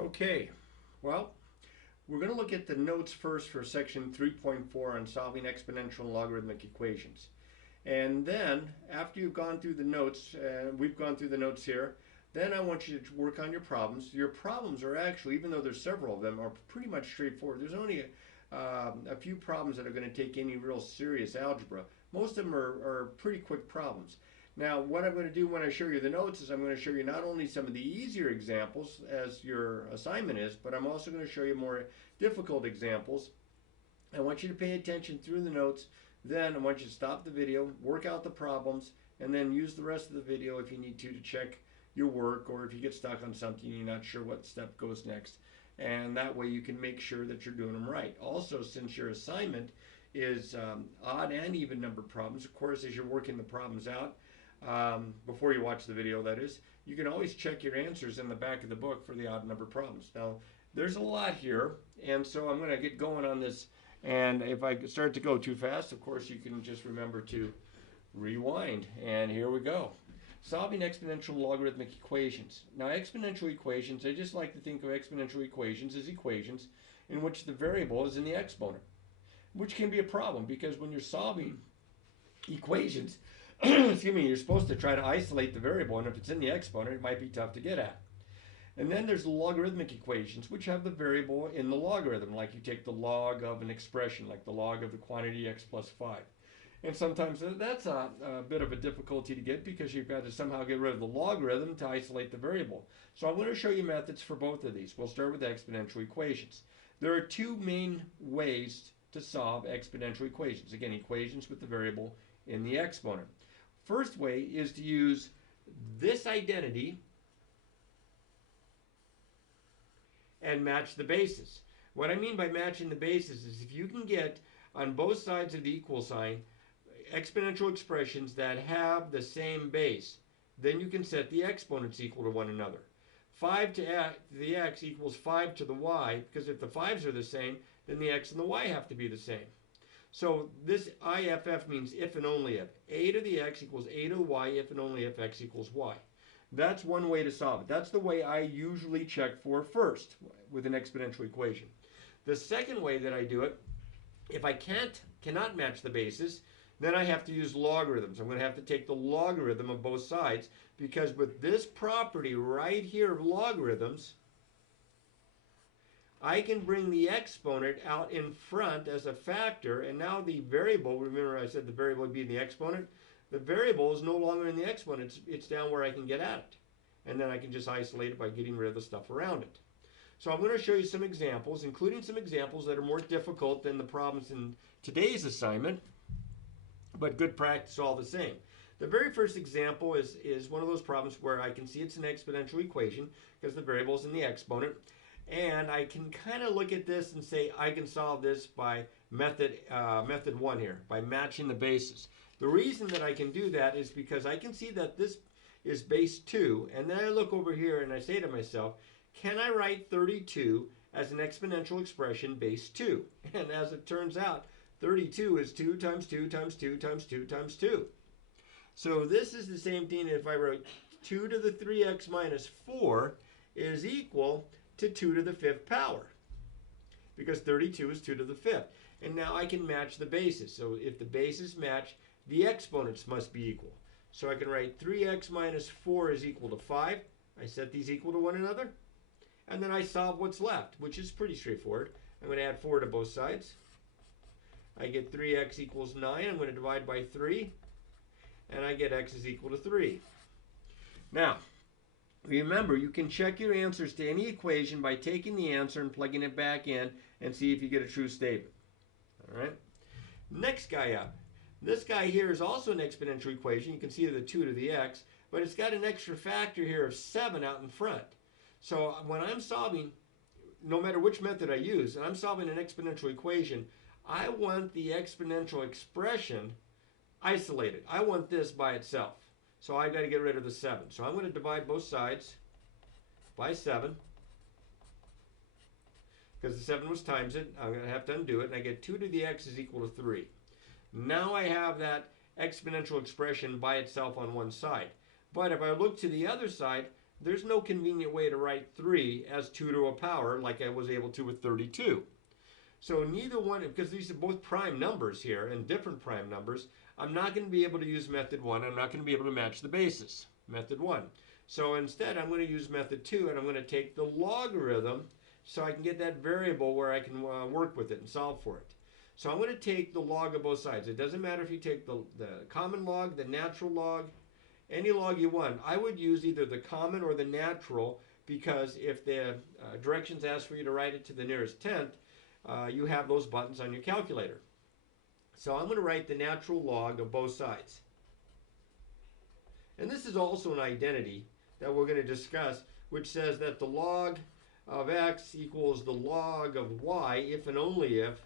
Okay, well, we're going to look at the notes first for section 3.4 on solving exponential and logarithmic equations. And then, after you've gone through the notes, we've gone through the notes here, then I want you to work on your problems. Your problems are actually, even though there's several of them, are pretty much straightforward. There's only a few problems that are going to take any real serious algebra. Most of them are pretty quick problems. Now, what I'm going to do when I show you the notes is I'm going to show you not only some of the easier examples, as your assignment is, but I'm also going to show you more difficult examples. I want you to pay attention through the notes. Then I want you to stop the video, work out the problems, and then use the rest of the video if you need to check your work, or if you get stuck on something you're not sure what step goes next. And that way you can make sure that you're doing them right. Also, since your assignment is odd and even number problems, of course, as you're working the problems out, before you watch the video, that is, you can always check your answers in the back of the book for the odd number problems. Now, there's a lot here, and so I'm going to get going on this. And if I start to go too fast, of course, you can just remember to rewind. And here we go. Solving exponential logarithmic equations. Now, exponential equations, I just like to think of exponential equations as equations in which the variable is in the exponent, which can be a problem because when you're solving equations, excuse me, you're supposed to try to isolate the variable, and if it's in the exponent, it might be tough to get at. And then there's logarithmic equations, which have the variable in the logarithm, like you take the log of an expression, like the log of the quantity x plus 5. And sometimes that's a bit of a difficulty to get because you've got to somehow get rid of the logarithm to isolate the variable. So I'm going to show you methods for both of these. We'll start with exponential equations. There are two main ways to solve exponential equations. Again, equations with the variable in the exponent. First way is to use this identity and match the bases. What I mean by matching the bases is if you can get on both sides of the equal sign exponential expressions that have the same base, then you can set the exponents equal to one another. 5 to the x equals 5 to the y, because if the 5's are the same, then the x and the y have to be the same. So this IFF means if and only if. A to the x equals a to the y if and only if x equals y. That's one way to solve it. That's the way I usually check for first with an exponential equation. The second way that I do it, if I cannot match the bases, then I have to use logarithms. I'm going to have to take the logarithm of both sides because with this property right here of logarithms, I can bring the exponent out in front as a factor, and now the variable, remember I said the variable would be in the exponent, the variable is no longer in the exponent, it's down where I can get at it. And then I can just isolate it by getting rid of the stuff around it. So I'm going to show you some examples, including some examples that are more difficult than the problems in today's assignment, but good practice all the same. The very first example is one of those problems where I can see it's an exponential equation because the variable is in the exponent. And I can kind of look at this and say I can solve this by method 1 here, by matching the bases. The reason that I can do that is because I can see that this is base 2, and then I look over here and I say to myself, can I write 32 as an exponential expression base 2? And as it turns out, 32 is 2 times 2 times 2 times 2 times 2. So this is the same thing if I wrote 2 to the 3x minus 4 is equal to 2 to the 5th power, because 32 is 2 to the 5th. And now I can match the bases. So if the bases match, the exponents must be equal. So I can write 3x minus 4 is equal to 5. I set these equal to one another. And then I solve what's left, which is pretty straightforward. I'm going to add 4 to both sides. I get 3x equals 9. I'm going to divide by 3. And I get x is equal to 3. Now, remember, you can check your answers to any equation by taking the answer and plugging it back in and see if you get a true statement. All right. Next guy up. This guy here is also an exponential equation. You can see the 2 to the x, but it's got an extra factor here of 7 out in front. So when I'm solving, no matter which method I use, and I'm solving an exponential equation, I want the exponential expression isolated. I want this by itself. So I've got to get rid of the 7. So I'm going to divide both sides by 7. Because the 7 was times it, I'm going to have to undo it. And I get 2 to the x is equal to 3. Now I have that exponential expression by itself on one side. But if I look to the other side, there's no convenient way to write 3 as 2 to a power like I was able to with 32. So neither one, because these are both prime numbers here and different prime numbers, I'm not going to be able to use method 1. I'm not going to be able to match the basis, method 1. So instead, I'm going to use method 2, and I'm going to take the logarithm so I can get that variable where I can work with it and solve for it. So I'm going to take the log of both sides. It doesn't matter if you take the common log, the natural log, any log you want. I would use either the common or the natural, because if the directions ask for you to write it to the nearest tenth, you have those buttons on your calculator. So I'm going to write the natural log of both sides. And this is also an identity that we're going to discuss, which says that the log of x equals the log of y if and only if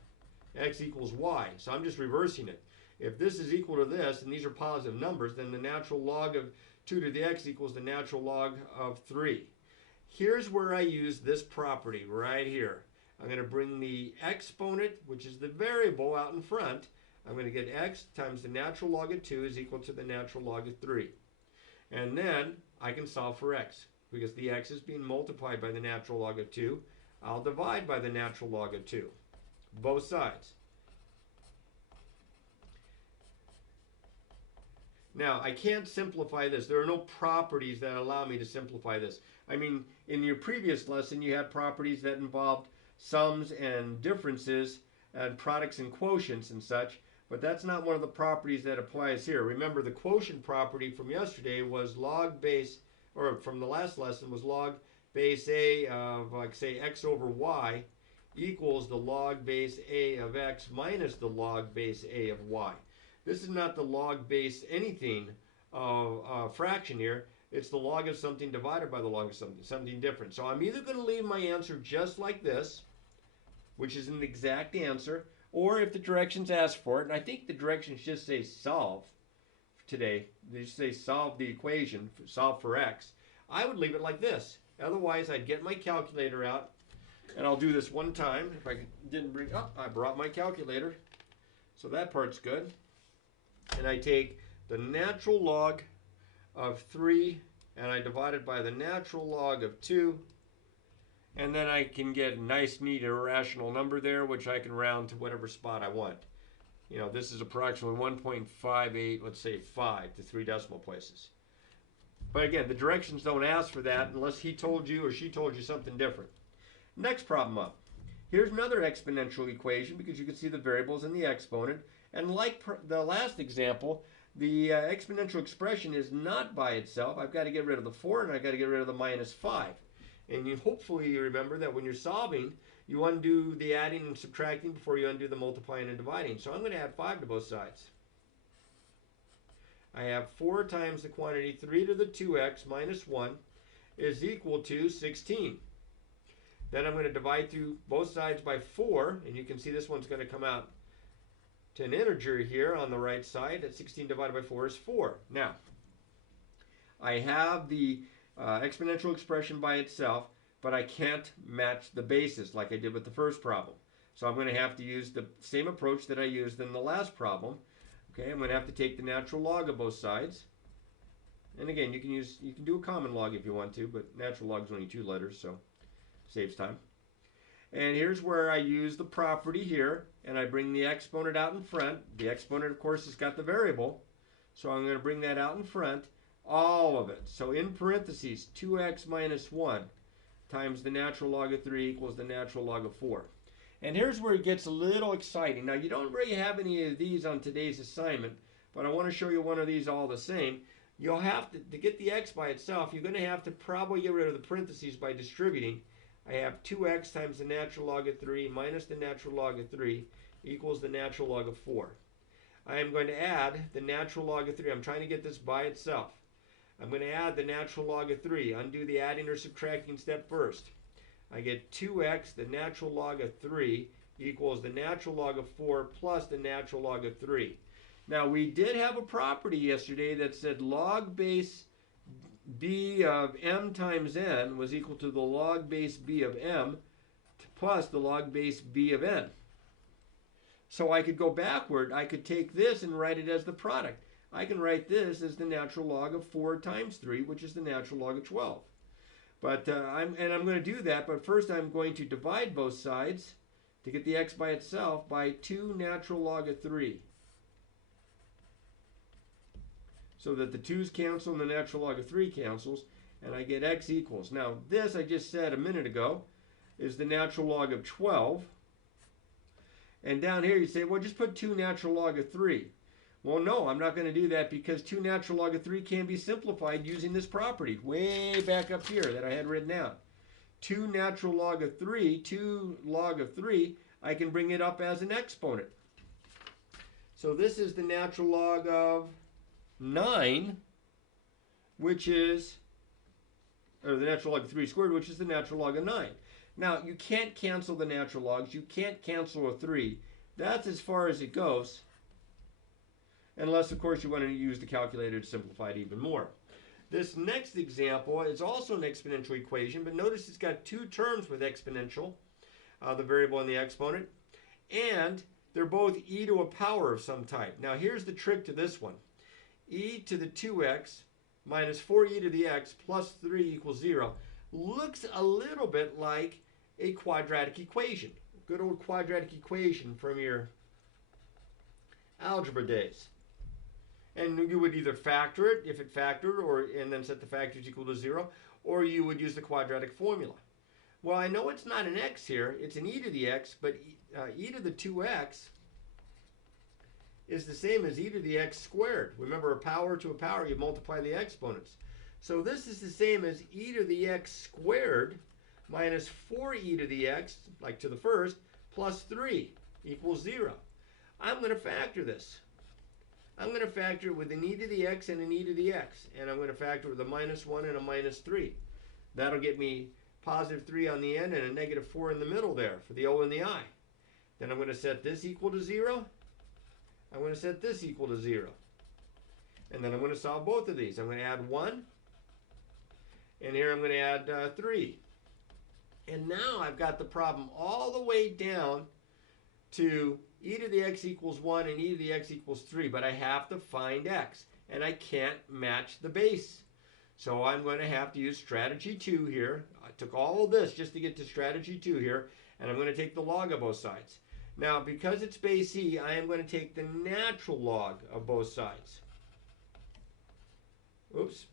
x equals y. So I'm just reversing it. If this is equal to this, and these are positive numbers, then the natural log of 2 to the x equals the natural log of 3. Here's where I use this property right here. I'm going to bring the exponent, which is the variable, out in front. I'm going to get x times the natural log of 2 is equal to the natural log of 3. And then I can solve for x. Because the x is being multiplied by the natural log of 2, I'll divide by the natural log of 2. Both sides. Now, I can't simplify this. There are no properties that allow me to simplify this. I mean, in your previous lesson, you had properties that involved sums and differences and products and quotients and such, but that's not one of the properties that applies here. Remember, the quotient property from yesterday was log base, or from the last lesson, was log base a of, like, say, x over y equals the log base a of x minus the log base a of y. This is not the log base anything fraction here. It's the log of something divided by the log of something different. So I'm either going to leave my answer just like this, which is an exact answer, or if the directions ask for it, and I think the directions just say solve today, they just say solve the equation, solve for x, I would leave it like this. Otherwise, I'd get my calculator out, and I'll do this one time. If I didn't bring up, I brought my calculator, so that part's good. And I take the natural log of 3, and I divide it by the natural log of 2, and then I can get a nice, neat, irrational number there, which I can round to whatever spot I want. You know, this is approximately 1.58, let's say 5 to 3 decimal places. But again, the directions don't ask for that unless he told you or she told you something different. Next problem up. Here's another exponential equation, because you can see the variables in the exponent. And like the last example, the exponential expression is not by itself. I've got to get rid of the 4, and I've got to get rid of the minus 5. And hopefully you remember that when you're solving, you undo the adding and subtracting before you undo the multiplying and dividing. So I'm going to add 5 to both sides. I have 4 times the quantity 3 to the 2x minus 1 is equal to 16. Then I'm going to divide through both sides by 4, and you can see this one's going to come out to an integer here on the right side. That 16 divided by 4 is 4. Now, I have the exponential expression by itself, but I can't match the basis like I did with the first problem. So I'm going to have to use the same approach that I used in the last problem. Okay, I'm going to have to take the natural log of both sides. And again, you can do a common log if you want to, but natural log is only 2 letters, so saves time. And here's where I use the property here, and I bring the exponent out in front. The exponent, of course, has got the variable, so I'm going to bring that out in front, all of it. So in parentheses, 2x minus 1 times the natural log of 3 equals the natural log of 4. And here's where it gets a little exciting. Now, you don't really have any of these on today's assignment, but I want to show you one of these all the same. You'll have to get the x by itself, you're going to have to probably get rid of the parentheses by distributing. I have 2x times the natural log of 3 minus the natural log of 3 equals the natural log of 4. I am going to add the natural log of 3. I'm trying to get this by itself. I'm going to add the natural log of 3. Undo the adding or subtracting step first. I get 2x, the natural log of 3, equals the natural log of 4 plus the natural log of 3. Now, we did have a property yesterday that said log base b of m times n was equal to the log base b of m plus the log base b of n. So I could go backward. I could take this and write it as the product. I can write this as the natural log of 4 times 3, which is the natural log of 12. But I'm going to do that, but first I'm going to divide both sides to get the x by itself by 2 natural log of 3. So that the 2's cancel and the natural log of 3 cancels, and I get x equals. Now this, I just said a minute ago, is the natural log of 12. And down here you say, well, just put 2 natural log of 3. Well, no, I'm not going to do that because 2 natural log of 3 can be simplified using this property way back up here that I had written down. 2 natural log of 3, 2 log of 3, I can bring it up as an exponent. So this is the natural log of 9, which is, or the natural log of 3 squared, which is the natural log of 9. Now, you can't cancel the natural logs. You can't cancel a 3. That's as far as it goes. Unless, of course, you want to use the calculator to simplify it even more. This next example is also an exponential equation, but notice it's got 2 terms with exponential, the variable and the exponent, and they're both e to a power of some type. Now, here's the trick to this one. E to the 2x minus 4e to the x plus 3 equals 0 looks a little bit like a quadratic equation. Good old quadratic equation from your algebra days. And you would either factor it, if it factored, and then set the factors equal to 0, or you would use the quadratic formula. Well, I know it's not an x here, it's an e to the x, but e to the 2x is the same as e to the x squared. Remember, a power to a power, you multiply the exponents. So this is the same as e to the x squared minus 4e to the x, like to the first, plus 3 equals 0. I'm going to factor this. I'm going to factor it with an e to the x and an e to the x. And I'm going to factor with a minus 1 and a minus 3. That'll get me positive 3 on the end and a negative 4 in the middle there for the o and the I. Then I'm going to set this equal to 0. I'm going to set this equal to 0. And then I'm going to solve both of these. I'm going to add 1. And here I'm going to add 3. And now I've got the problem all the way down to e to the x equals 1 and e to the x equals 3. But I have to find x. And I can't match the base. So I'm going to have to use strategy 2 here. I took all of this just to get to strategy 2 here. And I'm going to take the log of both sides. Now, because it's base e, I am going to take the natural log of both sides. Oops.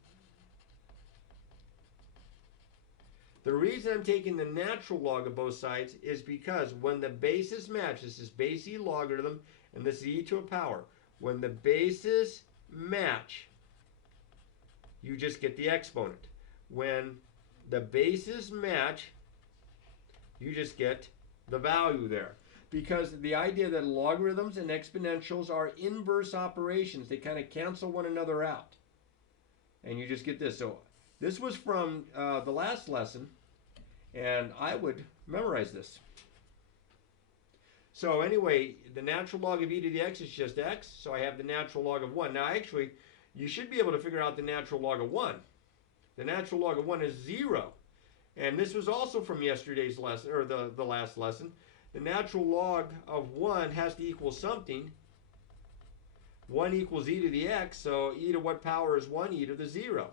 The reason I'm taking the natural log of both sides is because when the bases match, this is base e logarithm, and this is e to a power. When the bases match, you just get the exponent. When the bases match, you just get the value there. Because the idea that logarithms and exponentials are inverse operations. They kind of cancel one another out. And you just get this. So this was from the last lesson. And I would memorize this. So anyway, the natural log of e to the x is just x. So I have the natural log of 1. Now actually, you should be able to figure out the natural log of 1. The natural log of 1 is 0. And this was also from yesterday's lesson, or the last lesson. The natural log of 1 has to equal something. 1 equals e to the x, so e to what power is 1? E to the 0.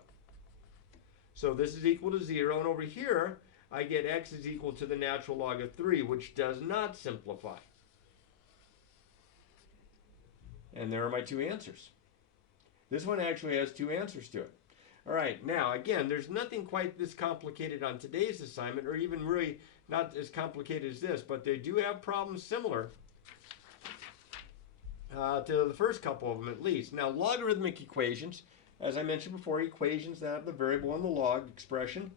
So this is equal to 0, and over here, I get x is equal to the natural log of 3, which does not simplify. And there are my 2 answers. This one actually has 2 answers to it. All right, now again, there's nothing quite this complicated on today's assignment, or even really not as complicated as this, but they do have problems similar to the first couple of them at least. Now, logarithmic equations, as I mentioned before, equations that have the variable and the log expression.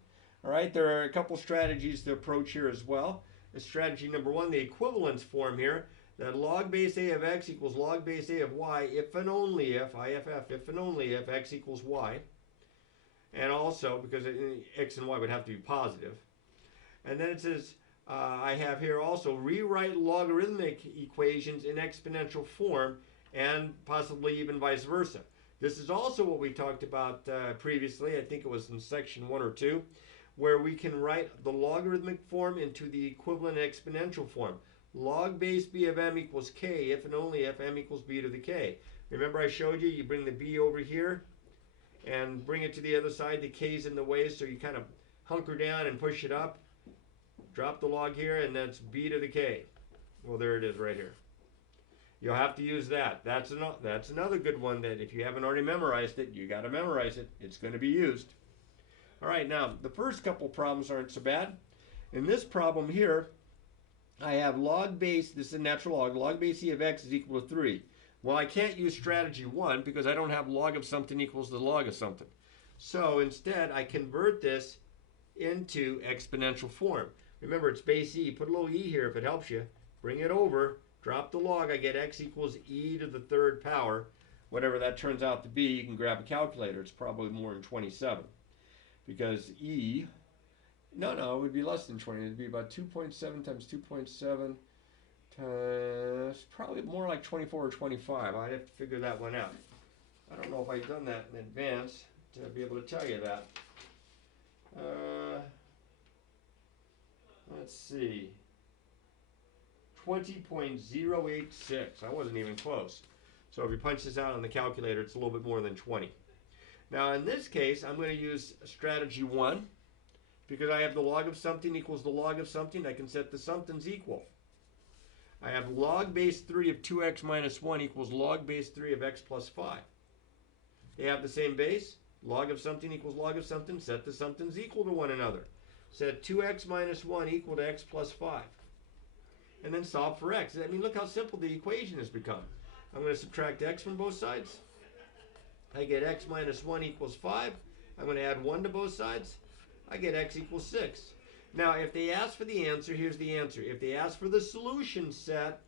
All right, there are a couple strategies to approach here as well. Strategy number 1, the equivalence form here, that log base a of x equals log base a of y if and only if, if and only if x equals y. And also, because x and y would have to be positive. And then it says, I have here also, rewrite logarithmic equations in exponential form, and possibly even vice versa. This is also what we talked about previously. I think it was in section 1 or 2, where we can write the logarithmic form into the equivalent exponential form. Log base b of m equals k if and only if m equals b to the k. Remember I showed you bring the b over here and bring it to the other side. The k's in the way, so you kind of hunker down and push it up. Drop the log here, and that's b to the k. Well, there it is right here. You'll have to use that. That's another good one that if you haven't already memorized it, you got to memorize it. It's going to be used. All right, now the first couple problems aren't so bad. In this problem here, I have log base, this is a natural log base e of x is equal to 3. Well, I can't use strategy 1 because I don't have log of something equals the log of something. So instead, I convert this into exponential form. Remember, it's base e. Put a little e here if it helps you. Bring it over, drop the log. I get x equals e to the third power. Whatever that turns out to be, you can grab a calculator. It's probably more than 27. Because e, no, it would be less than 20. It would be about 2.7 times 2.7 times, probably more like 24 or 25. I'd have to figure that one out. I don't know if I've done that in advance to be able to tell you that. Let's see. 20.086. I wasn't even close. So if you punch this out on the calculator, it's a little bit more than 20. Now in this case, I'm going to use strategy 1 because I have the log of something equals the log of something. I can set the somethings equal. I have log base 3 of 2x minus 1 equals log base 3 of x plus 5. They have the same base. Log of something equals log of something. Set the somethings equal to one another. Set 2x minus 1 equal to x plus 5. And then solve for x. I mean, look how simple the equation has become. I'm going to subtract x from both sides. I get x minus 1 equals 5. I'm going to add 1 to both sides. I get x equals 6. Now, if they ask for the answer, here's the answer. If they ask for the solution set,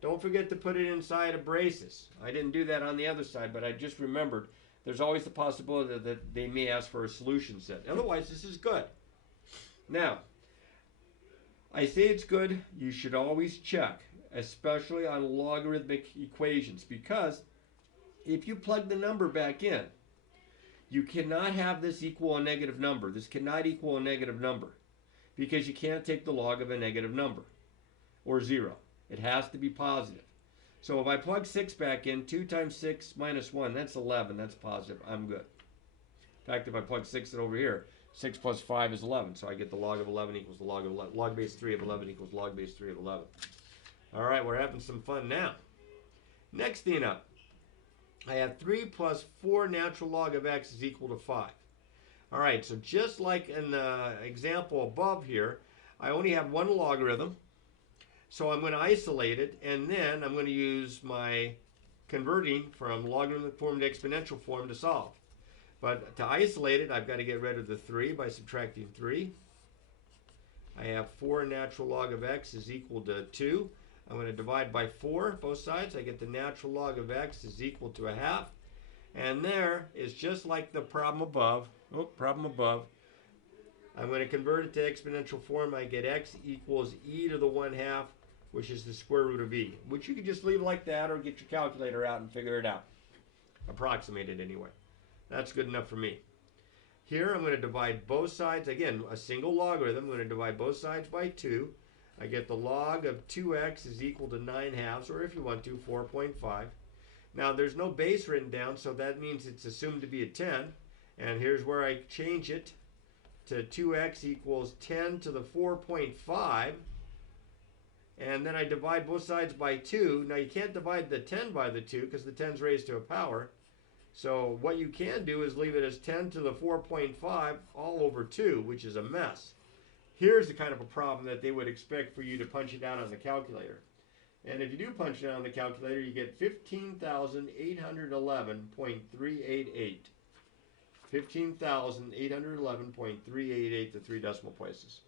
don't forget to put it inside of braces. I didn't do that on the other side, but I just remembered there's always the possibility that they may ask for a solution set. Otherwise, this is good. Now, I say it's good. You should always check, especially on logarithmic equations, because if you plug the number back in, you cannot have this equal a negative number. This cannot equal a negative number because you can't take the log of a negative number or 0. It has to be positive. So if I plug 6 back in, 2 times 6 minus 1, that's 11. That's positive. I'm good. In fact, if I plug 6 in over here, 6 plus 5 is 11. So I get the log of 11 equals the log of 11. Log base 3 of 11 equals log base 3 of 11. All right, we're having some fun now. Next thing up, I have 3 plus 4 natural log of x is equal to 5. All right, so just like in the example above here, I only have one logarithm. So I'm going to isolate it, and then I'm going to use my converting from logarithmic form to exponential form to solve. But to isolate it, I've got to get rid of the 3 by subtracting 3. I have 4 natural log of x is equal to 2. I'm going to divide by 4, both sides. I get the natural log of x is equal to a half. And there is just like the problem above. I'm going to convert it to exponential form. I get x equals e to the 1/2, which is the square root of e, which you could just leave like that or get your calculator out and figure it out. Approximate it anyway. That's good enough for me. Here I'm going to divide both sides. Again, a single logarithm. I'm going to divide both sides by 2. I get the log of 2x is equal to 9/2, or if you want to, 4.5. Now there's no base written down, so that means it's assumed to be a 10. And here's where I change it to 2x equals 10 to the 4.5. And then I divide both sides by 2. Now you can't divide the 10 by the 2 because the 10's raised to a power. So what you can do is leave it as 10 to the 4.5 all over 2, which is a mess. Here's the kind of a problem that they would expect for you to punch it out on the calculator. And if you do punch it out on the calculator, you get 15,811.388. 15,811.388 to 3 decimal places.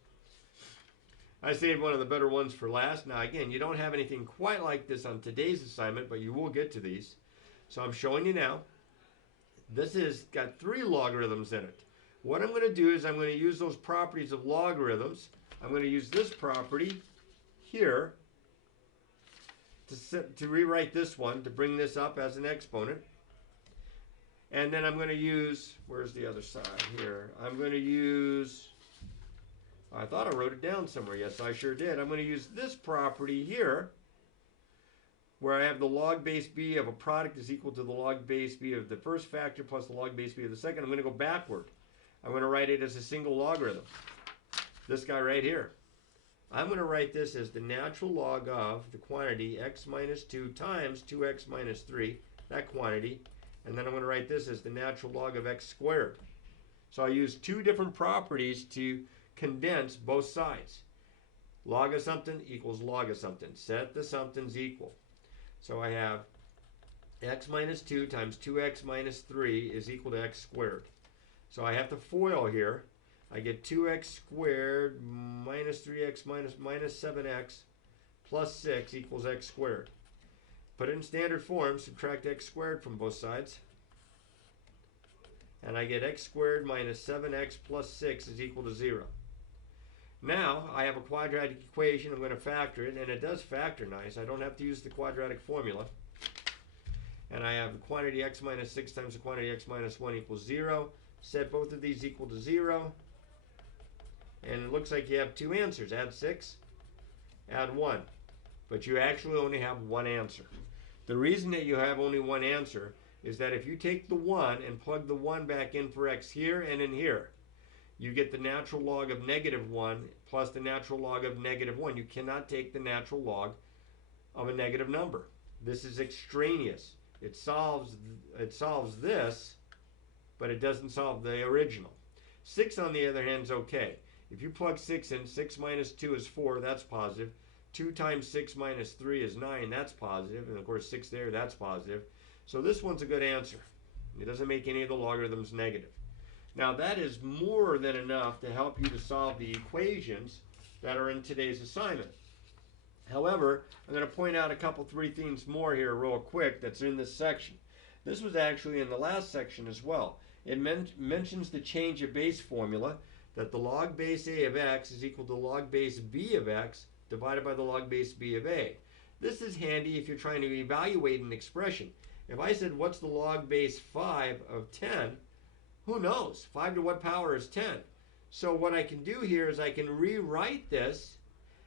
I saved one of the better ones for last. Now again, you don't have anything quite like this on today's assignment, but you will get to these. So I'm showing you now. This has got 3 logarithms in it. What I'm going to do is I'm going to use those properties of logarithms. I'm going to use this property here to rewrite this one, to bring this up as an exponent. And then I'm going to use, where's the other side here? I'm going to use, I thought I wrote it down somewhere. Yes, I sure did. I'm going to use this property here, where I have the log base b of a product is equal to the log base b of the first factor plus the log base b of the second. I'm going to go backward. I'm going to write it as a single logarithm. This guy right here. I'm going to write this as the natural log of the quantity x minus 2 times 2x minus 3, that quantity. And then I'm going to write this as the natural log of x squared. So I use two different properties to condense both sides. Log of something equals log of something. Set the somethings equal. So I have x minus 2 times 2x minus 3 is equal to x squared. So I have to FOIL here. I get 2x squared minus 3x minus 7x plus 6 equals x squared. Put it in standard form, subtract x squared from both sides. And I get x squared minus 7x plus 6 is equal to 0. Now I have a quadratic equation. I'm going to factor it, and it does factor nice. I don't have to use the quadratic formula. And I have the quantity x minus 6 times the quantity x minus 1 equals 0. Set both of these equal to 0. And it looks like you have two answers. Add 6, add 1. But you actually only have one answer. The reason that you have only one answer is that if you take the 1 and plug the 1 back in for x here and in here, you get the natural log of negative 1 plus the natural log of negative 1. You cannot take the natural log of a negative number. This is extraneous. It solves this, but it doesn't solve the original. 6, on the other hand, is okay. If you plug 6 in, 6 minus 2 is 4, that's positive. 2 times 6 minus 3 is 9, that's positive. And of course 6 there, that's positive. So this one's a good answer. It doesn't make any of the logarithms negative. Now that is more than enough to help you to solve the equations that are in today's assignment. However, I'm going to point out three things more here real quick that's in this section. This was actually in the last section as well. It mentions the change of base formula, that the log base a of x is equal to log base b of x divided by the log base b of a. This is handy if you're trying to evaluate an expression. If I said, what's the log base 5 of 10? Who knows? 5 to what power is 10? So what I can do here is I can rewrite this,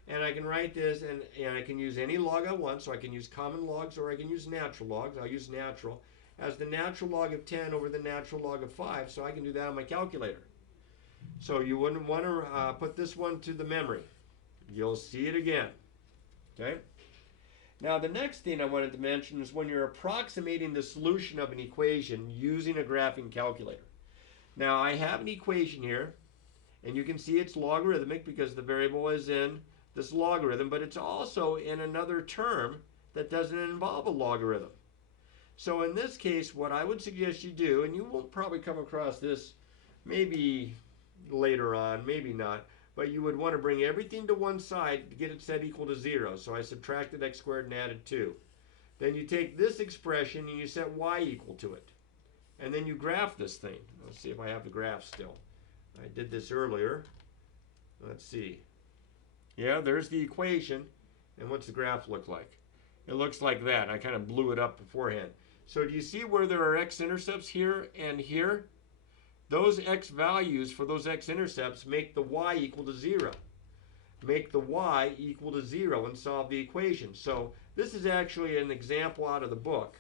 and I can write this, and I can use any log I want. So I can use common logs or I can use natural logs. I'll use natural as the natural log of 10 over the natural log of 5. So I can do that on my calculator. So you wouldn't want to put this one to the memory. You'll see it again. Okay? Now the next thing I wanted to mention is when you're approximating the solution of an equation using a graphing calculator. Now I have an equation here, and you can see it's logarithmic because the variable is in this logarithm, but it's also in another term that doesn't involve a logarithm. So in this case, what I would suggest you do, and you won't probably come across this maybe later on, maybe not, but you would want to bring everything to one side to get it set equal to 0. So I subtracted x squared and added 2. Then you take this expression and you set y equal to it. And then you graph this thing. Let's see if I have the graph still. I did this earlier. Let's see. Yeah, there's the equation. And what's the graph look like? It looks like that. I kind of blew it up beforehand. So do you see where there are x-intercepts here and here? Those x values for those x-intercepts make the y equal to 0. Make the y equal to 0 and solve the equation. So this is actually an example out of the book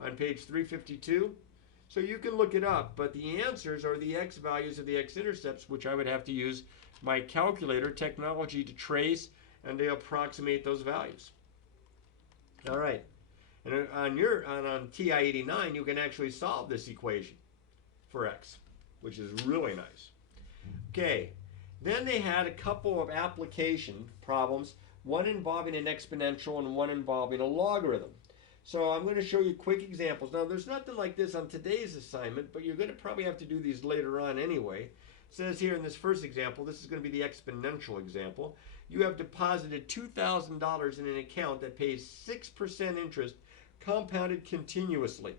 on page 352. So you can look it up, but the answers are the x values of the x-intercepts, which I would have to use my calculator technology to trace and to approximate those values. All right. And on TI-89, you can actually solve this equation for x, which is really nice. Okay, then they had a couple of application problems, one involving an exponential and one involving a logarithm. So I'm going to show you quick examples. Now there's nothing like this on today's assignment, but you're going to probably have to do these later on anyway. It says here in this first example, this is going to be the exponential example. You have deposited $2,000 in an account that pays 6% interest compounded continuously.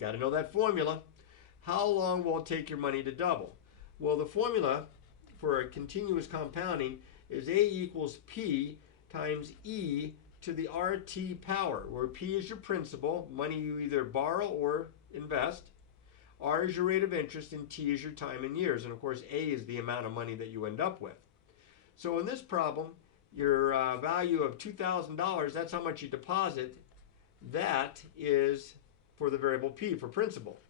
Got to know that formula. How long will it take your money to double? Well, the formula for a continuous compounding is A equals P times E to the RT power, where P is your principal, money you either borrow or invest. R is your rate of interest, and T is your time in years. And of course, A is the amount of money that you end up with. So in this problem, your value of $2,000, that's how much you deposit. That is for the variable P, for principal,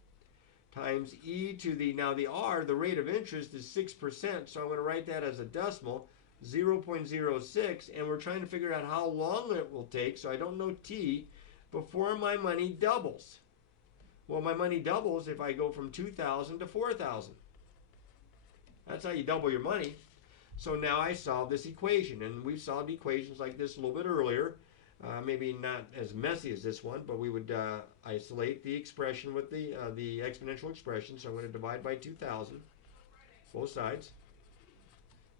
times e to the, now the r, the rate of interest is 6%, so I'm going to write that as a decimal, 0.06, and we're trying to figure out how long it will take, so I don't know t, before my money doubles. Well, my money doubles if I go from 2,000 to 4,000. That's how you double your money. So now I solve this equation, and we've solved equations like this a little bit earlier. Maybe not as messy as this one, but we would isolate the expression with the exponential expression. So I'm going to divide by 2,000, both sides.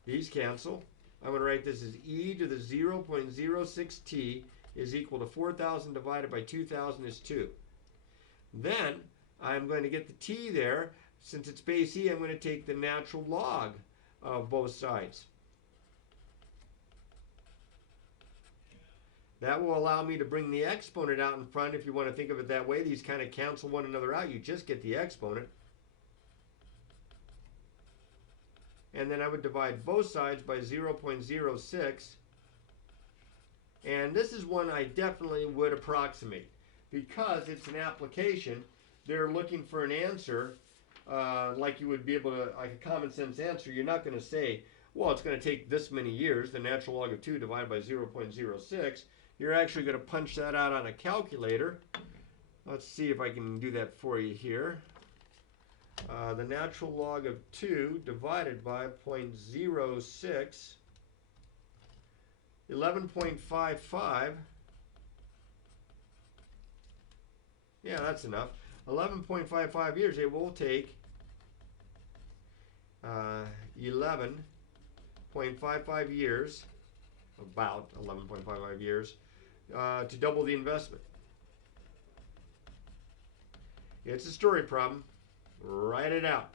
These cancel. I'm going to write this as e to the 0.06t is equal to 4,000 divided by 2,000 is 2. Then I'm going to get the t there. Since it's base e, I'm going to take the natural log of both sides. That will allow me to bring the exponent out in front. If you want to think of it that way, these kind of cancel one another out. You just get the exponent. And then I would divide both sides by 0.06. And this is one I definitely would approximate. Because it's an application, they're looking for an answer like you would be able to, like a common sense answer. You're not going to say, well, it's going to take this many years, the natural log of 2 divided by 0.06. You're actually going to punch that out on a calculator. Let's see if I can do that for you here. The natural log of 2 divided by 0.06, 11.55. Yeah, that's enough. 11.55 years. It will take 11.55 years, about 11.55 years, to double the investment. It's a story problem. Write it out.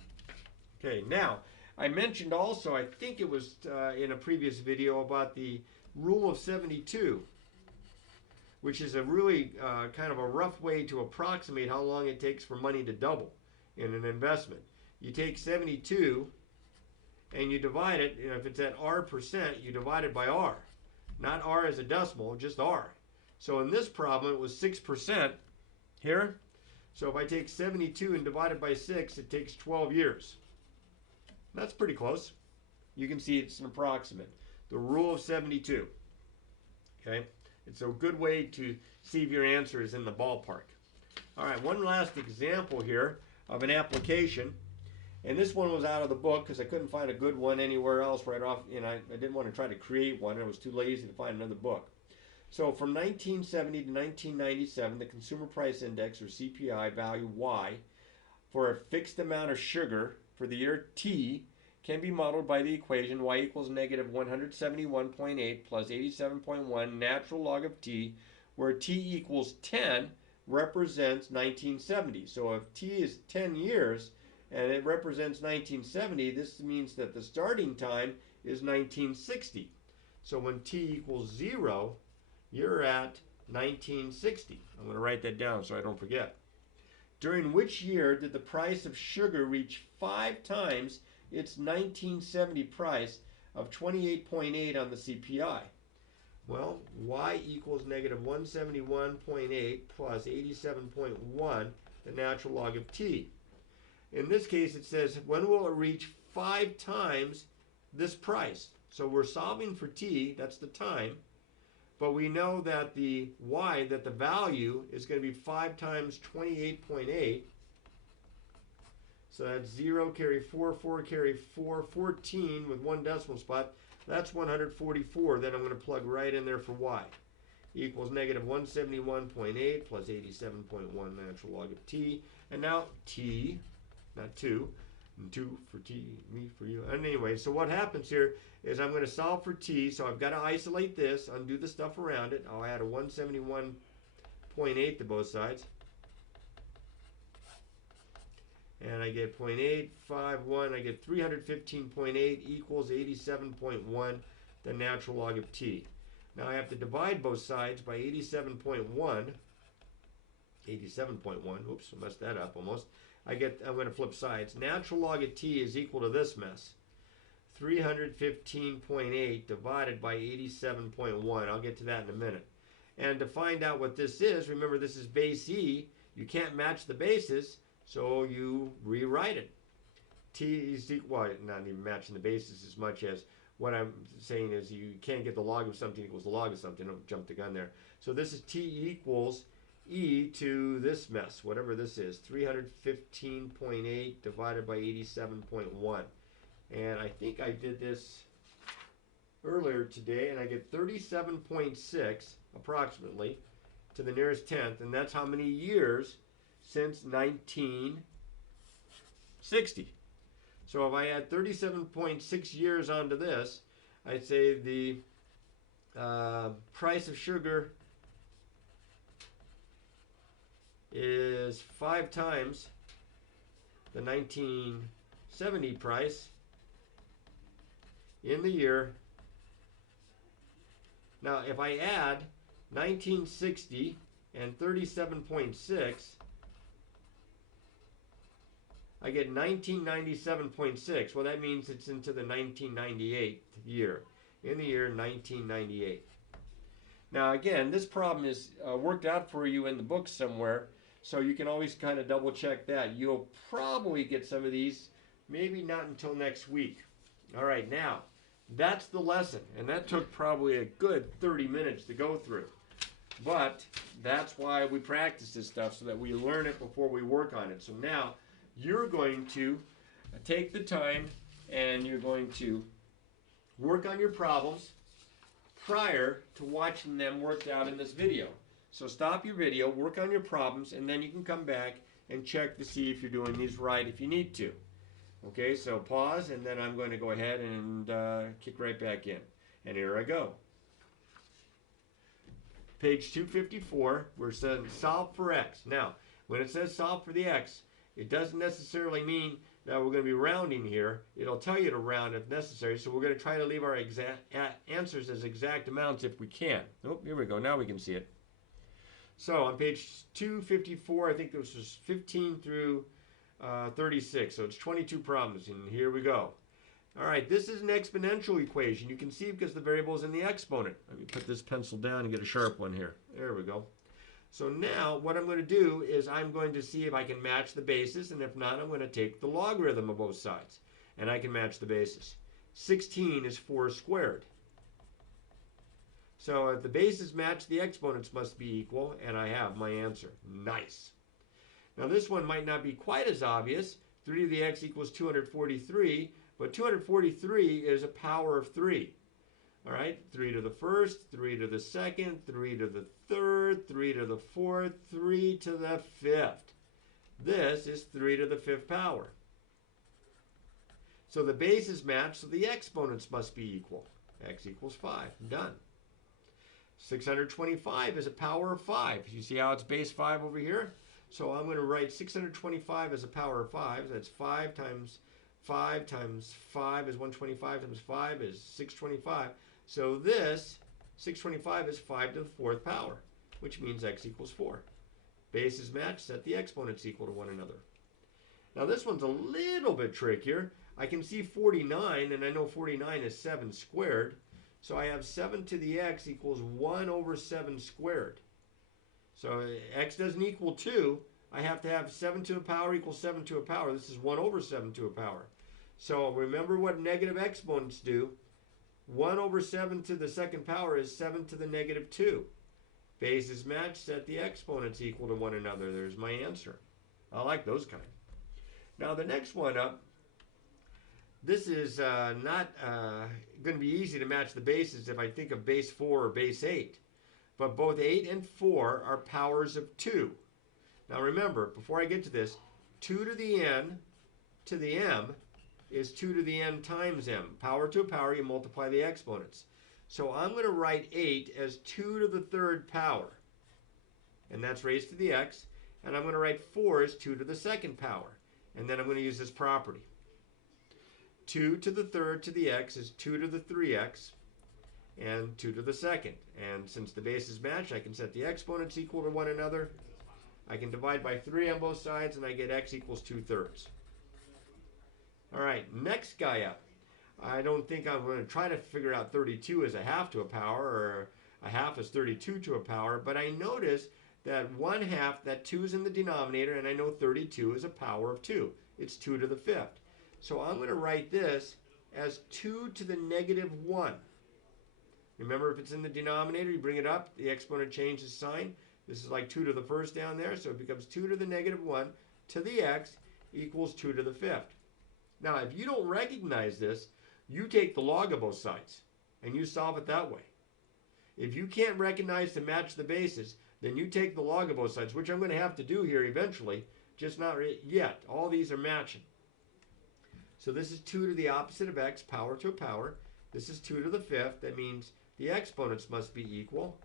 Okay, now, I mentioned also, I think it was in a previous video, about the rule of 72, which is a really kind of a rough way to approximate how long it takes for money to double in an investment. You take 72 and you divide it, you know, if it's at R%, you divide it by R. Not R as a decimal, just R. So in this problem, it was 6% here. So if I take 72 and divide it by 6, it takes 12 years. That's pretty close. You can see it's an approximate. The rule of 72. Okay? It's a good way to see if your answer is in the ballpark. All right, one last example here of an application. And this one was out of the book because I couldn't find a good one anywhere else right off. And I didn't want to try to create one. I was too lazy to find another book. So from 1970 to 1997, the Consumer Price Index, or CPI, value Y for a fixed amount of sugar for the year T can be modeled by the equation y equals negative 171.8 plus 87.1 natural log of t, where t equals 10 represents 1970. So if t is 10 years and it represents 1970, this means that the starting time is 1960. So when t equals 0, you're at 1960. I'm going to write that down so I don't forget. During which year did the price of sugar reach 5 times its 1970 price of 28.8 on the CPI? Well, y equals negative 171.8 plus 87.1, the natural log of t. In this case, it says, when will it reach 5 times this price? So we're solving for t, that's the time, but we know that the y, that the value is going to be 5 times 28.8. So that's 0, carry 4, 4, carry 4, 14 with 1 decimal spot. That's 144. Then I'm going to plug right in there for y. Equals negative 171.8 plus 87.1 natural log of t. And now t, not 2, and 2 for t, me for you. And anyway, so what happens here is I'm going to solve for t. So I've got to isolate this, undo the stuff around it. I'll add a 171.8 to both sides. And I get 0.851, I get 315.8 equals 87.1, the natural log of t. Now I have to divide both sides by 87.1, oops, I messed that up almost. I'm going to flip sides. Natural log of t is equal to this mess. 315.8 divided by 87.1. I'll get to that in a minute. And to find out what this is, remember this is base e. You can't match the bases. So you rewrite it. T is equal, well, not even matching the basis as much as what I'm saying is you can't get the log of something equals the log of something. Don't jump the gun there. So this is T equals e to this mess, whatever this is, 315.8 divided by 87.1. And I think I did this earlier today, and I get 37.6 approximately to the nearest tenth, and that's how many years since 1960. So if I add 37.6 years onto this, I'd say the price of sugar is 5 times the 1970 price in the year. Now, if I add 1960 and 37.6, I get 1997.6. Well, that means it's into the 1998 year, in the year 1998. Now, again, this problem is worked out for you in the book somewhere, so you can always kind of double check that. You'll probably get some of these, maybe not until next week. All right, now, that's the lesson, and that took probably a good 30 minutes to go through. But that's why we practice this stuff, so that we learn it before we work on it. So now, you're going to take the time and you're going to work on your problems prior to watching them worked out in this video. So stop your video, work on your problems, and then you can come back and check to see if you're doing these right if you need to. Okay, so pause, and then I'm going to go ahead and kick right back in. And here I go. Page 254, we're saying solve for x. Now, when it says solve for the x, it doesn't necessarily mean that we're going to be rounding here. It'll tell you to round if necessary, so we're going to try to leave our exact answers as exact amounts if we can. Oh, here we go. Now we can see it. So on page 254, I think this was 15 through 36, so it's 22 problems, and here we go. All right, this is an exponential equation. You can see because the variable is in the exponent. Let me put this pencil down and get a sharp one here. There we go. So now what I'm going to do is I'm going to see if I can match the basis, and if not, I'm going to take the logarithm of both sides, and I can match the basis. 16 is 4 squared. So if the bases match, the exponents must be equal, and I have my answer. Nice. Now this one might not be quite as obvious. 3 to the x equals 243, but 243 is a power of 3. All right, 3 to the first, 3 to the second, 3 to the third, 3 to the fourth, 3 to the fifth. This is 3 to the fifth power. So the bases match, so the exponents must be equal. X equals 5. Done. 625 is a power of 5. You see how it's base 5 over here? So I'm going to write 625 as a power of 5. That's 5 times 5 times 5 is 125 times 5 is 625. So this 625 is 5 to the fourth power, which means x equals 4. Bases match, set the exponents equal to one another. Now this one's a little bit trickier. I can see 49, and I know 49 is 7 squared. So I have 7 to the x equals 1 over 7 squared. So x doesn't equal 2. I have to have 7 to a power equals 7 to a power. This is 1 over 7 to a power. So remember what negative exponents do. 1 over 7 to the second power is 7 to the negative 2. Bases match, set the exponents equal to one another. There's my answer. I like those kind. Now the next one up, this is not going to be easy to match the bases if I think of base 4 or base 8. But both 8 and 4 are powers of 2. Now remember, before I get to this, 2 to the n to the m is 2 to the n times m. Power to a power, you multiply the exponents. So I'm going to write 8 as 2 to the third power. And that's raised to the x. And I'm going to write 4 as 2 to the second power. And then I'm going to use this property. 2 to the third to the x is 2 to the 3x. And 2 to the second. And since the bases match, I can set the exponents equal to one another. I can divide by 3 on both sides, and I get x equals 2/3. All right, next guy up. I don't think I'm going to try to figure out 32 as a half to a power, or a half is 32 to a power, but I notice that 1/2, that 2 is in the denominator, and I know 32 is a power of 2. It's 2 to the 5th. So I'm going to write this as 2 to the negative 1. Remember, if it's in the denominator, you bring it up, the exponent changes sign. This is like 2 to the 1st down there, so it becomes 2 to the negative 1 to the x equals 2 to the 5th. Now, if you don't recognize this, you take the log of both sides, and you solve it that way. If you can't recognize to match the bases, then you take the log of both sides, which I'm going to have to do here eventually, just not yet. All these are matching. So this is 2 to the opposite of x, power to a power. This is 2 to the 5th. That means the exponents must be equal.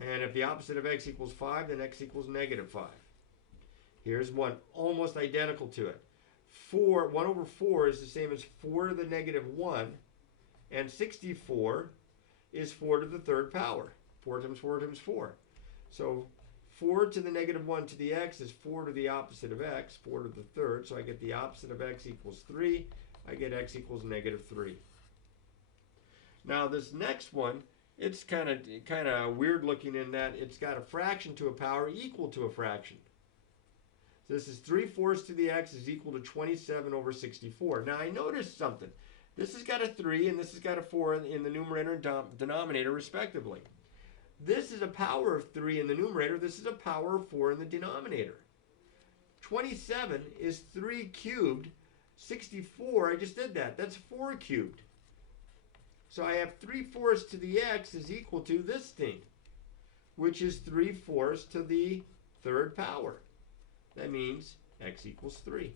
And if the opposite of x equals 5, then x equals negative 5. Here's one almost identical to it. 1 over 4 is the same as 4 to the negative 1. And 64 is 4 to the 3rd power. 4 times 4 times 4. So 4 to the negative 1 to the x is 4 to the opposite of x, 4 to the 3rd. So I get the opposite of x equals 3. I get x equals negative 3. Now this next one, it's kind of weird looking in that it's got a fraction to a power equal to a fraction. So this is 3/4 to the x is equal to 27 over 64. Now I noticed something. This has got a 3 and this has got a 4 in the numerator and denominator respectively. This is a power of 3 in the numerator. This is a power of 4 in the denominator. 27 is 3 cubed. 64, I just did that. That's 4 cubed. So I have 3/4 to the x is equal to this thing, which is 3/4 to the 3rd power. That means x equals 3.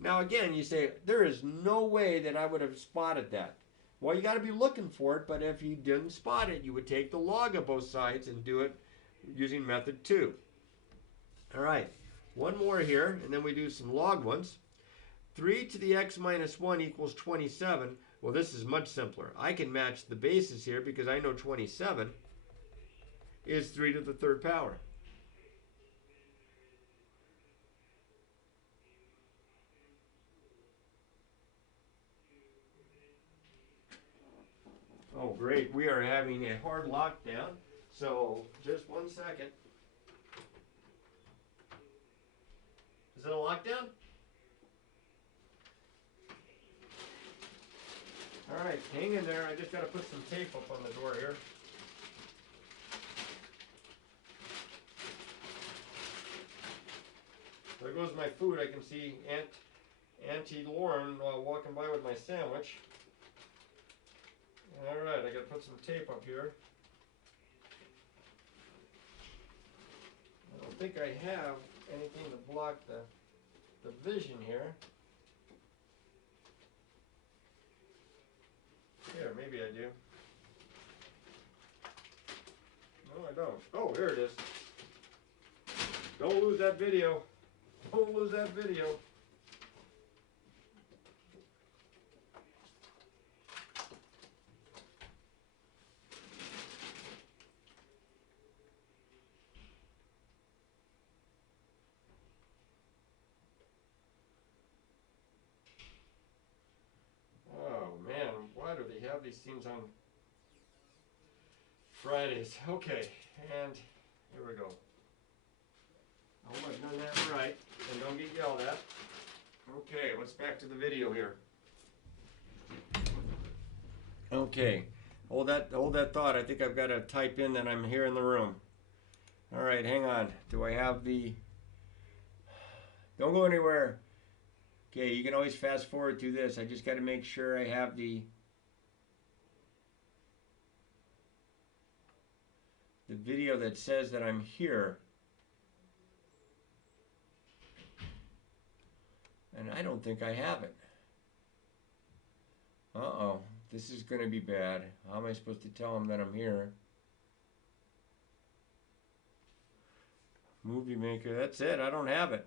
Now again, you say, there is no way that I would have spotted that. Well, you got to be looking for it, but if you didn't spot it, you would take the log of both sides and do it using method 2. All right, one more here, and then we do some log ones. 3 to the x minus 1 equals 27. Well, this is much simpler. I can match the bases here because I know 27 is 3 to the 3rd power. Oh, great. We are having a hard lockdown. So, just 1 second. Is it a lockdown? All right, hang in there. I just got to put some tape up on the door here. There goes my food. I can see Auntie Lauren walking by with my sandwich. All right, I got to put some tape up here. I don't think I have anything to block the vision here. Here, maybe I do. No, I don't. Oh, here it is. Don't lose that video. Don't lose that video. These things on Fridays. Okay, and here we go. I hope I've done that right, and don't get yelled at. Okay, let's back to the video here. Okay, hold that thought. I think I've got to type in that I'm here in the room. All right, hang on. Do I have the? Don't go anywhere. Okay, you can always fast forward through this. I just got to make sure I have the video that says that I'm here. And I don't think I have it. Uh-oh, this is going to be bad. How am I supposed to tell them that I'm here? Movie Maker, that's it. I don't have it.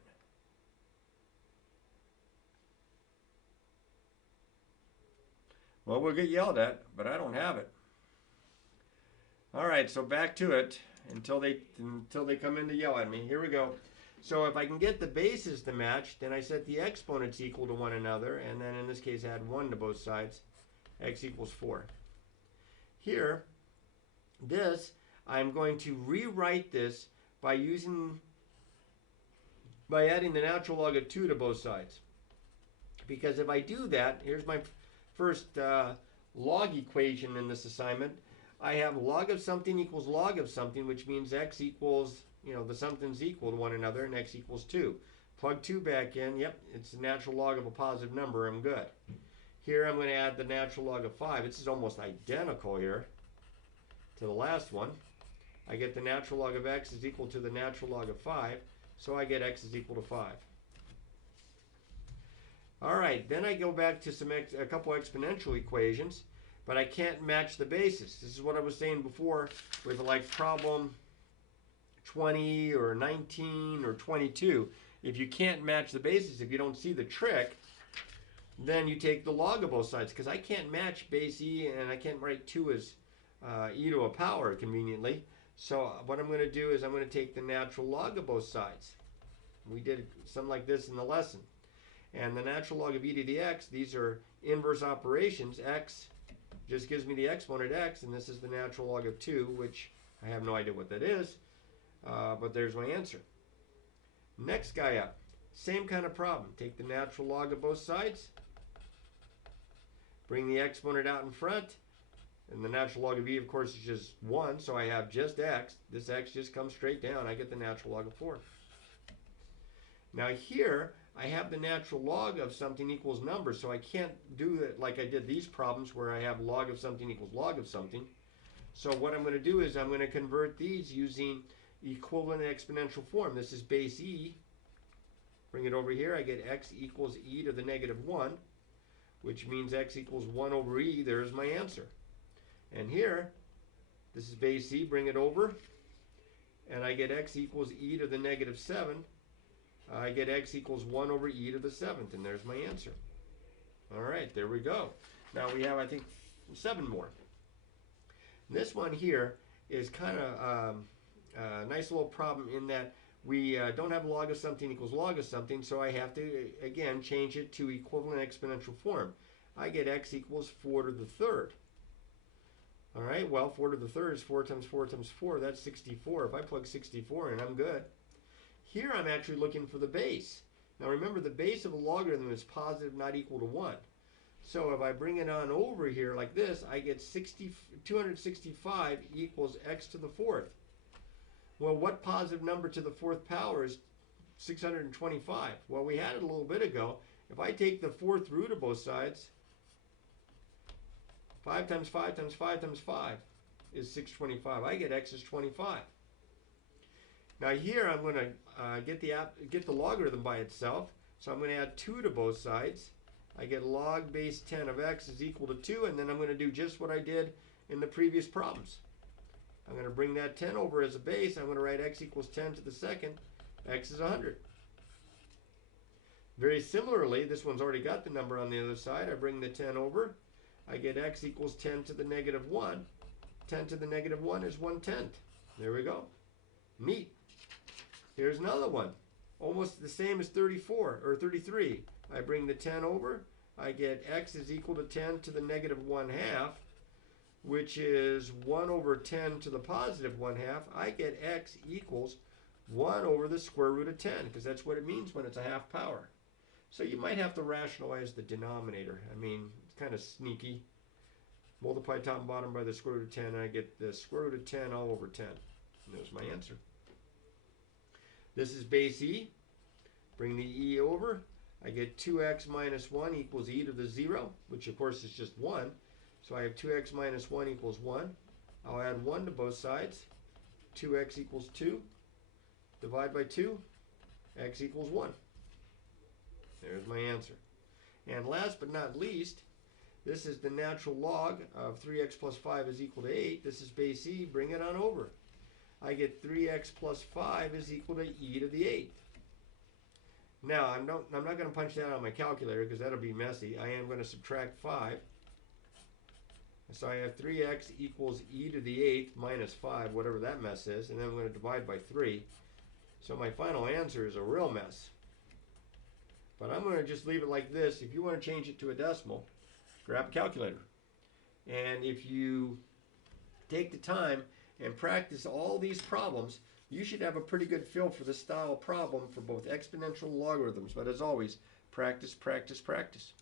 Well, we'll get yelled at, but I don't have it. All right, so back to it until they come in to yell at me. Here we go. So if I can get the bases to match, then I set the exponents equal to one another, and then in this case add 1 to both sides. X equals 4. Here, this, I'm going to rewrite this by adding the natural log of 2 to both sides. Because if I do that, here's my first log equation in this assignment. I have log of something equals log of something, which means x equals, the something's equal to one another, and x equals 2. Plug 2 back in. Yep, it's the natural log of a positive number. I'm good. Here I'm going to add the natural log of 5. This is almost identical here to the last one. I get the natural log of x is equal to the natural log of 5, so I get x is equal to 5. All right, then I go back to a couple exponential equations, but I can't match the basis. This is what I was saying before with like problem 20 or 19 or 22. If you can't match the basis, if you don't see the trick, then you take the log of both sides, because I can't match base e, and I can't write 2 as e to a power conveniently. So what I'm going to do is I'm going to take the natural log of both sides. We did something like this in the lesson. And the natural log of e to the x, these are inverse operations. X just gives me the exponent x, and this is the natural log of 2, which I have no idea what that is, but there's my answer. Next guy up, same kind of problem. Take the natural log of both sides, bring the exponent out in front, and the natural log of e, of course, is just 1, so I have just x. This x just comes straight down. I get the natural log of 4. Now here, I have the natural log of something equals number, so I can't do it like I did these problems where I have log of something equals log of something. So what I'm going to do is I'm going to convert these using equivalent exponential form. This is base e. Bring it over here. I get x equals e to the negative 1, which means x equals 1 over e. There's my answer. And here, this is base e. Bring it over, and I get x equals e to the negative 7. I get x equals 1 over e to the 7th, and there's my answer. All right, there we go. Now we have, I think, 7 more. This one here is kind of a nice little problem in that we don't have log of something equals log of something, so I have to, again, change it to equivalent exponential form. I get x equals 4 to the 3rd. All right, well, 4 to the 3rd is 4 times 4 times 4. That's 64. If I plug 64 in, I'm good. Here I'm actually looking for the base. Now remember, the base of a logarithm is positive not equal to 1. So if I bring it on over here like this, I get 265 equals x to the 4th. Well, what positive number to the 4th power is 625? Well, we had it a little bit ago. If I take the 4th root of both sides, 5 times 5 times 5 times 5 is 625. I get x is 25. Now here I'm going to get the logarithm by itself, so I'm going to add 2 to both sides. I get log base 10 of x is equal to 2, and then I'm going to do just what I did in the previous problems. I'm going to bring that 10 over as a base. I'm going to write x equals 10 to the 2nd. X is 100. Very similarly, this one's already got the number on the other side. I bring the 10 over. I get x equals 10 to the negative 1. 10 to the negative 1 is 1/10. There we go. Neat. Here's another one. Almost the same as 34 or 33. I bring the 10 over. I get x is equal to 10 to the negative 1/2, which is 1 over 10 to the positive 1/2. I get x equals 1 over the square root of 10, because that's what it means when it's a half power. So you might have to rationalize the denominator. I mean, it's kind of sneaky. Multiply top and bottom by the square root of 10, and I get the square root of 10 all over 10. And there's my answer. This is base e. Bring the e over. I get 2x minus 1 equals e to the 0, which of course is just 1. So I have 2x minus 1 equals 1. I'll add 1 to both sides. 2x equals 2. Divide by 2. X equals 1. There's my answer. And last but not least, this is the natural log of 3x plus 5 is equal to 8. This is base e. Bring it on over. I get 3x plus 5 is equal to e to the 8th. Now, I'm not going to punch that on my calculator because that'll be messy. I am going to subtract 5. So I have 3x equals e to the 8th minus 5, whatever that mess is, and then I'm going to divide by 3. So my final answer is a real mess. But I'm going to just leave it like this. If you want to change it to a decimal, grab a calculator. And if you take the time and practice all these problems, you should have a pretty good feel for the style of problem for both exponential and logarithms. But as always, practice, practice, practice.